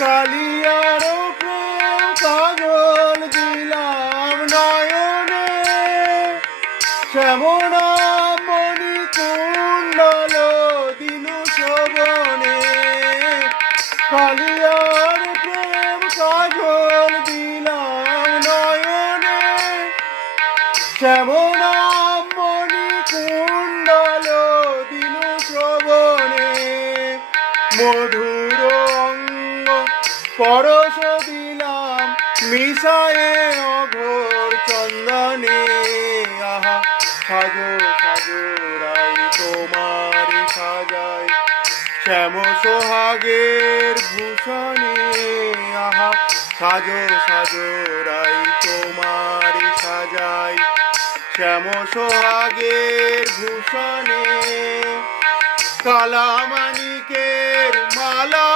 কালিয়ার প্রেম কাজল দিলাম নয়নে, শ্যামনা মণি কুণ্ডল দিনু শোভনে। কালিয়ার প্রেম কাজল দিলাম নয়নে, শ্যামনা মণি কুণ্ডল দিনু শোভনে। মধুর অঙ্গ পরশ দিলাম মিশায়ে অঘোর চন্দনে। আহা সাজো সাজো রাই তোমার সাজাই শ্যাম সোহাগের ভূষণে। আহা সাজো সাজো রাই তোমার সাজাই শ্যাম সোহাগের ভূষণে। কালামানিকের মালা